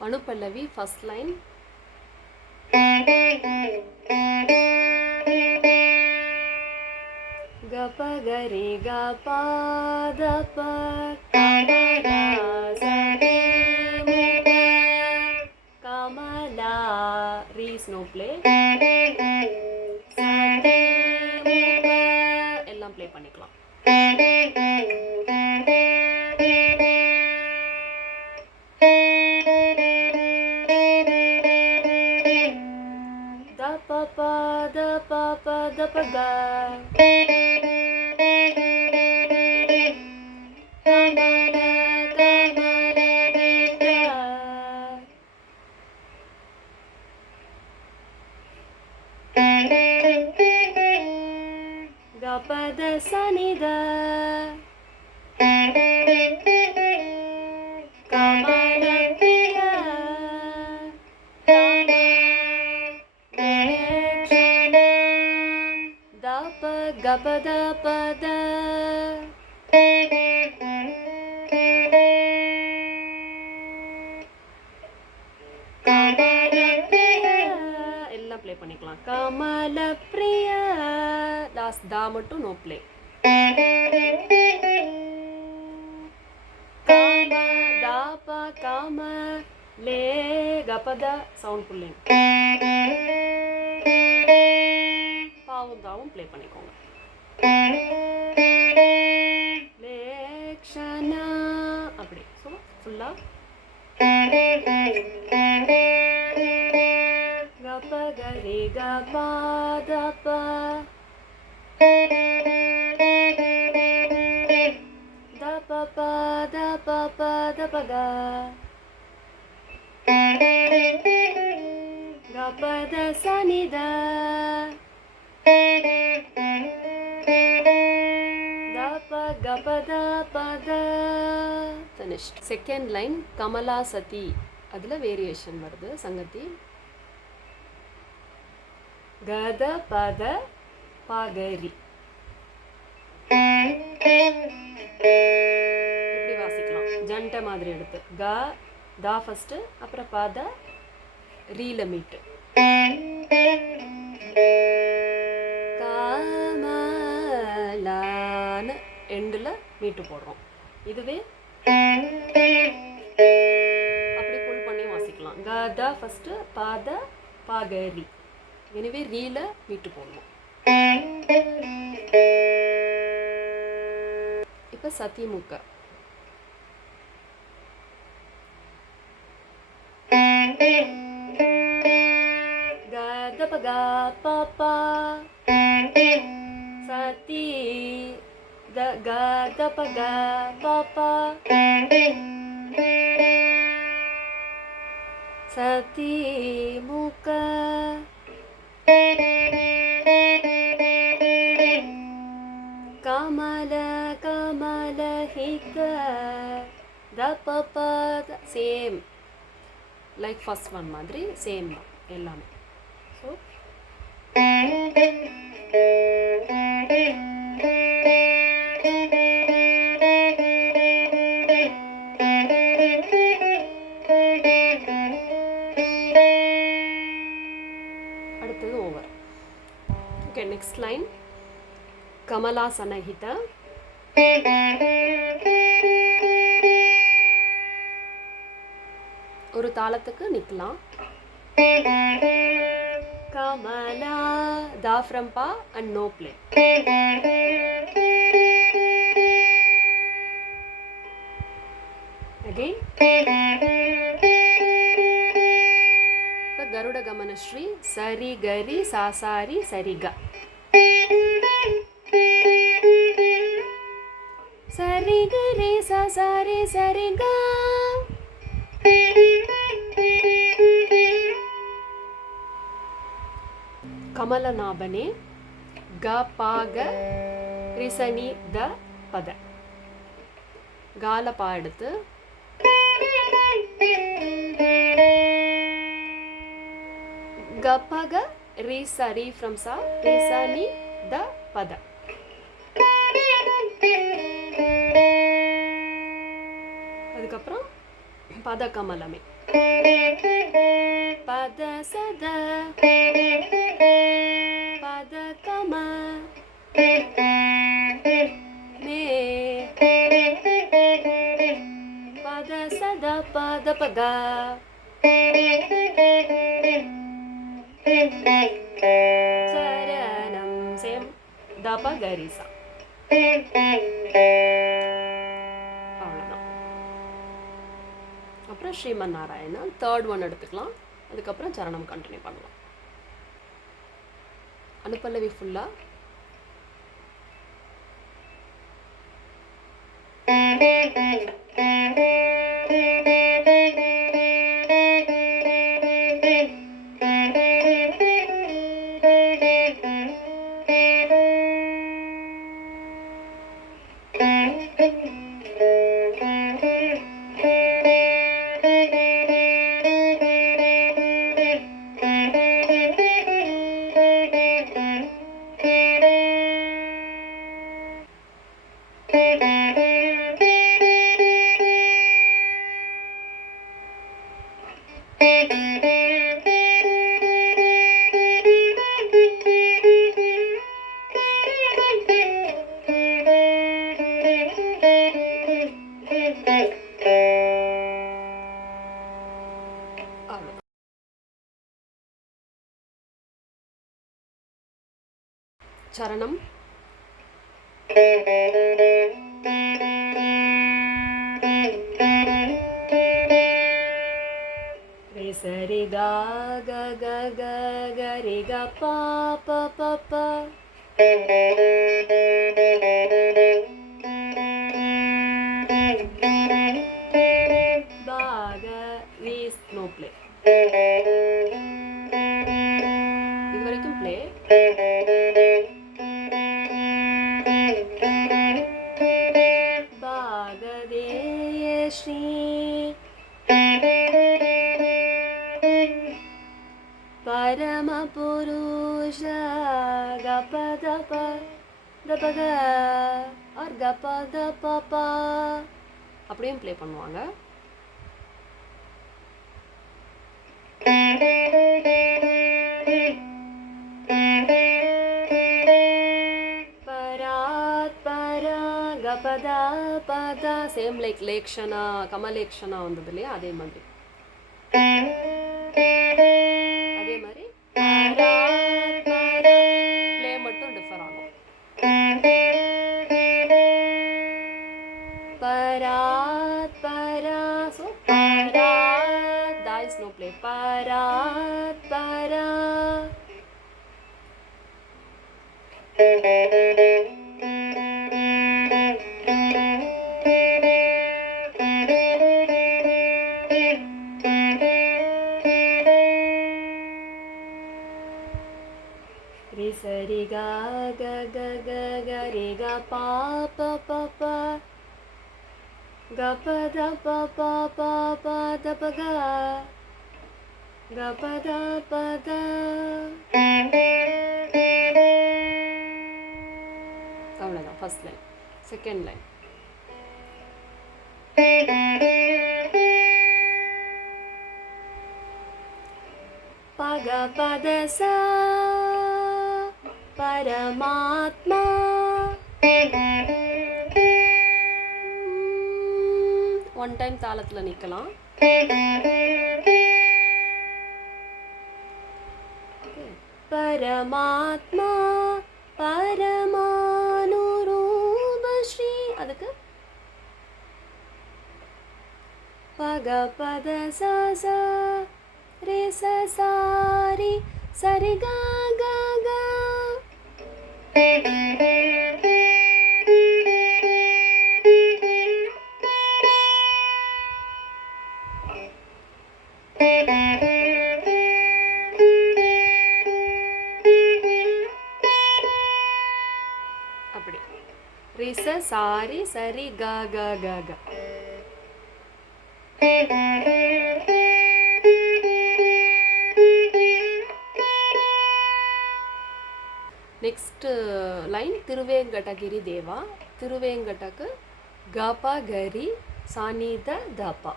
Anupallavi, first line. Gapa gare gapa dapa kamala sati muka kamala rees no play sati muka எல்லாம் play பண்ணிக்கலாம். Dapa pa dapa pa dapa ga Gapada sanida Kamala priya Kama Lekshana Dapa gapada pada எல்லாம் play பண்ணிக்கலாம். கமல Priya last தா மட்டும் no play. காம தாப காம லே கபத sound pulling. பாவும் தாவும் play பண்ணிக்கோங்க. லேக்ஷனா அப்படி ஸோ ஃபுல்லாக Gapa gare gapa dapa Dapa pa dapa pa dapa ga Gapa da sanida Dapa gapa dapa da Finished. Second line Kamala Sati அதில் வேரியேஷன் வருது சங்கத்தி. கத பத பாகரி இப்படி வாசிக்கலாம். ஜண்ட மாதிரி எடுத்து க தா ஃபஸ்ட்டு அப்புறம் பத ரீல மீட்டு காமலான்னு எண்டில் மீட்டு போடுறோம். இதுவே கத ஃபஸ்ட்டு பாத பாகரி எனவே ரீல மீட்டு போடணும். இப்போ சத்திமுக கத பகா பாப்பா சதி கத பகா பாப்பா சதி முக கமல கமல ஹிக தபப சேம் லைக் ஃபர்ஸ்ட் ஒன் மாதிரி சேம் தான் எல்லாமே. ஸோ அடுத்தது ஓவர். ஓகே, நெக்ஸ்ட் லைன் கமலா சனஹித ஒரு தாளத்துக்கு நிற்கலாம். கமலா தா ஃப்ரம் பா அண்ட் நோ ப்ளே. அகைன் கருட கமனஸ்ரீ சரி கரி சாசாரி சரிகா சரி கரி சாசாரி சரிகா கமலநாபனே க பாக ரிசனி த பத கால பா எடுத்து கபக ரிசரி ஃப்ரம் சா ரிசனி த பத. அதுக்கப்புறம் பத கமலமே பத சத பத கம மே பத சத பத பக சரணம் சேம் தப கரிசா. அவ்வளோதான். அப்புறம் ஸ்ரீமன் நாராயணா தேர்ட் ஒன் எடுத்துக்கலாம். அதுக்கப்புறம் சரணம் கண்டினியூ பண்ணலாம். அனுப்பல்லவி ஃபுல்லாக சரணம் ரே சரி க க க க க ரே க ப ப ப ப பாக வி ஸ்னோ ப்ளே. இது வரைக்கும் ப்ளே. பாகதேய ஸ்ரீ பரம புருஷ கபதப தபக ஆர் கபதபபா அப்படியும் ப்ளே பண்ணுவாங்க. பராத் பரா கபதா பதா சேம் லைக் லேக்ஷனா கமலேக்ஷனா வந்தது இல்லையா, அதே மாதிரி ப்ளே மட்டும் டிஃபர் ஆகும். பராத் பரா ஸோ பராத் தா இஸ் நோ ப்ளே. பராத் பரா ரி சரி க க க க க ரே க ப ப ப ப க ப த ப ப ப ப த ப க க ப த ப த. அவ்வளோதான் ஃபர்ஸ்ட் லைன். செகண்ட் லைன் பக பத சா பரமாத்மா ஒன் டைம் தாளத்தில் நிற்கலாம். பரமாத்மா பரமானுரூப ஸ்ரீ அதுக்கு பக பத சா சா ரே ச சாரி சரி க க க. அப்படி ரே ச சாரி சரி க க க க. நெக்ஸ்ட் லைன் திருவேங்கடகிரி தேவா. திருவேங்கடக்கு கப கரி சானித தபா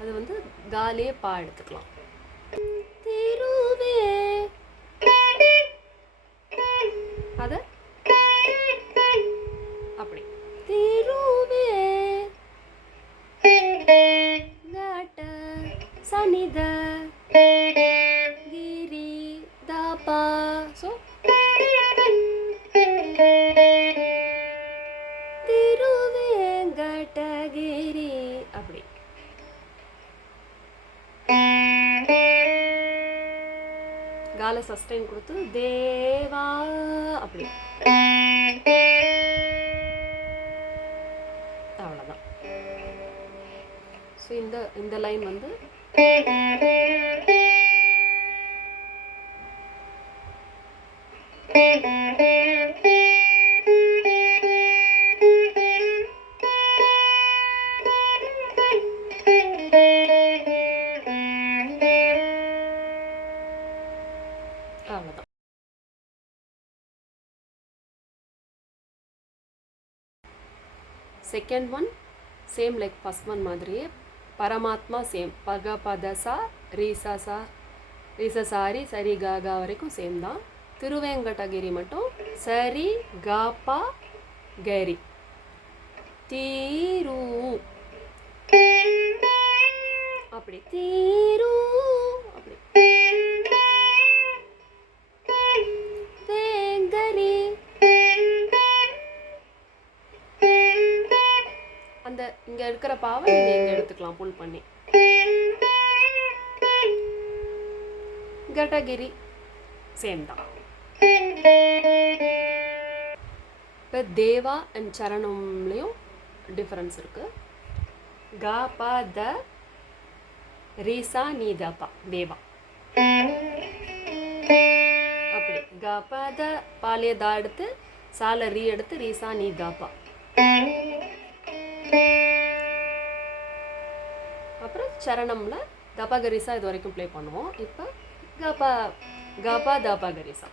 அது வந்து காலியே பா எடுத்துக்கலாம். திருவே அத அப்படி திருவே கட சனித கிரி தாபா. ஸோ திருவேங்கடகிரி அப்படி. கால சஸ்டைன் கொடுத்து தேவா அப்படி. அவ்வளோதான். ஸோ இந்த லைன் வந்து அவ்வளோதான். Second one same like first one மாதிரியே பரமாத்மா சேம் பக பதசா ரீசா ரீசசாரி சரி காகா வரைக்கும் சேம் தான். திருவேங்கடகிரி மட்டும் சரி காப்பா கரி தீரு அப்படி தீரு அப்படி வேங்கரி. அந்த இங்க இருக்கிற பாவை நீங்க இங்க எடுத்துக்கலாம் புல் பண்ணி. கடகிரி சேம் தான். இப்போ தேவா அண்ட் சரணம்லையும் டிஃப்ரென்ஸ் இருக்கு. கா பா த ரீசா நீ த பா தேவா அப்படி. கா பா த பாலிய தா எடுத்து சால ரீ எடுத்து ரீசா நீ கா பா. அப்புறம் சரணம்ல தபகரிசா இது வரைக்கும் ப்ளே பண்ணுவோம். இப்போ கபா கபா தபகரிசா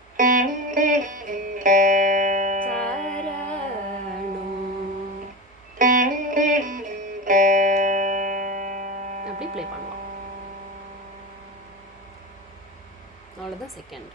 அப்படி ப்ளே பண்ணுவோம். அவ்வளோதான் செகண்ட்.